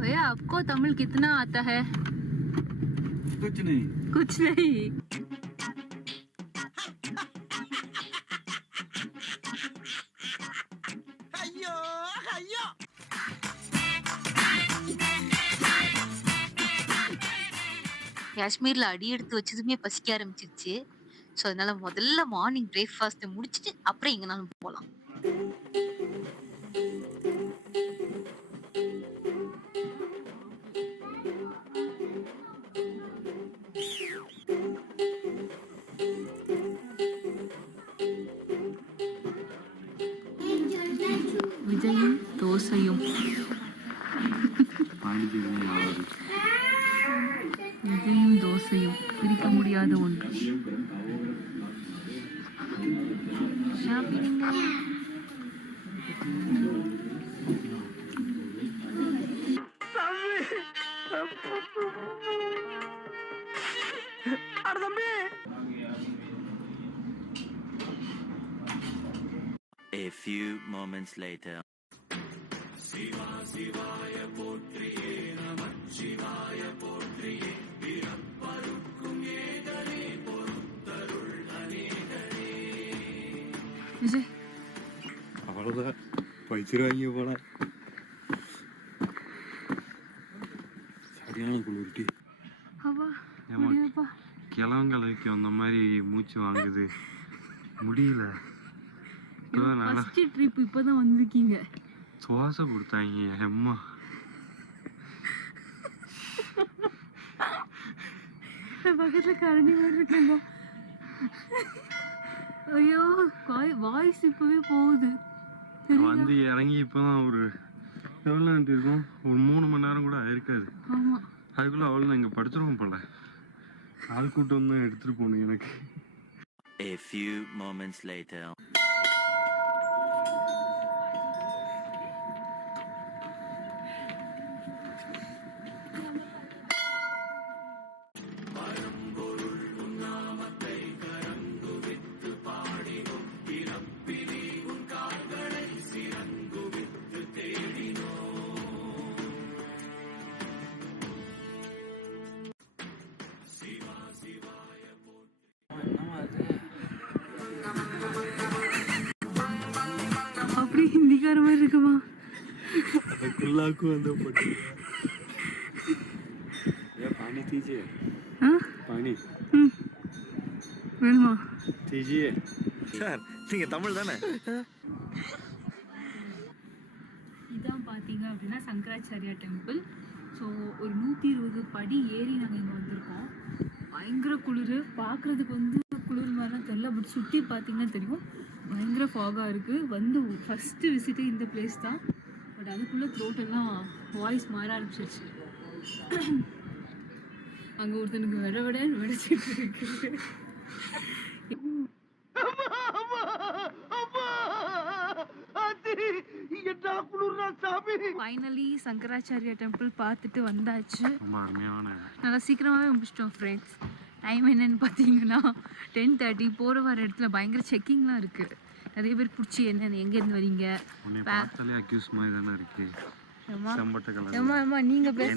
भैया आपको तमिल कितना आता है? कुछ नहीं। कुछ नहीं। காஷ்மீர்ல அடி எடுத்து வச்சதுமே பசிக்க ஆரம்பிச்சிருச்சு. ஸோ அதனால முதல்ல மார்னிங் பிரேக்ஃபாஸ்ட்டை முடிச்சுட்டு அப்புறம் எங்கனாலும் போகலாம். விஜயும் தோசையும். விஜயும் தோசையும் பிரிக்க முடியாத ஒன்று. Shopping. A few moments later. Shiva சிவாய போற்றியே நமச்சிவாய போற்றியே பிறப்பருக்கும் ஏகரே பொறுத்தருள் அநேகரே. விஜய் அவ்வளோதான் பயிற்சிருவாங்க போல. சரியான குளிர்ட்டி. கிளவங்களுக்கு அந்த மாதிரி மூச்சு வாங்குது, முடியல. ட்ரிப் இப்பதான் வந்திருக்கீங்க. சுவாச கொடுத்தாங்க அம்மா. பக்கத்துல கரண்டி மாதிரி இருக்காங்க. ஐயோ வாய்ஸ் இப்பவே போகுது. வந்து இறங்கி இப்பதான் ஒரு எவ்வளோ இருக்கும், ஒரு 3 மணி நேரம் கூட ஆயிருக்காது. ஆமா, அதுக்குள்ள அவ்வளோ இங்கே படுத்துருவோம் போல. ஆள் கூட்டம் தான் எடுத்துட்டு போகணும் எனக்கு. A few moments later. அப்படி ஹிந்திக்கார மாதிரி இருக்குமா? पानी दीजिए। पानी வேணுமா? दीजिए। சார் நீங்க தமிழ் தானே? இதான் பார்த்தீங்க அப்படின்னா சங்கராச்சாரியா டெம்பிள். ஸோ ஒரு 120 படி ஏறி நாங்கள் இங்கே வந்திருக்கோம். பயங்கர குளிர், பார்க்குறதுக்கு வந்து குளிர் மாதிரிலாம் தெரியல, பட் சுற்றி பார்த்தீங்கன்னா தெரியும் பயங்கர ஃபாகாக இருக்குது. வந்து ஃபஸ்ட்டு விசிட்டே இந்த பிளேஸ் தான். பட் அதுக்குள்ளே த்ரோட்டெல்லாம் வாய்ஸ் மாற ஆரம்பிச்சிருச்சு. அங்கே ஒருத்தனுக்கு விடன்னு வெடிச்சிட்டு இருக்கு. ஃபைனலி சங்கராச்சாரியா டெம்பிள் பார்த்துட்டு வந்தாச்சு. நல்லா சீக்கிரமாகவே முடிச்சிட்டோம் ஃப்ரெண்ட்ஸ். டைம் என்னன்னு பார்த்தீங்கன்னா 10:30. போகிற வர இடத்துல பயங்கர செக்கிங்லாம் இருக்குது. நிறைய பேர் பிடிச்சி என்ன எங்கேருந்து வரீங்க நீங்கள் பேச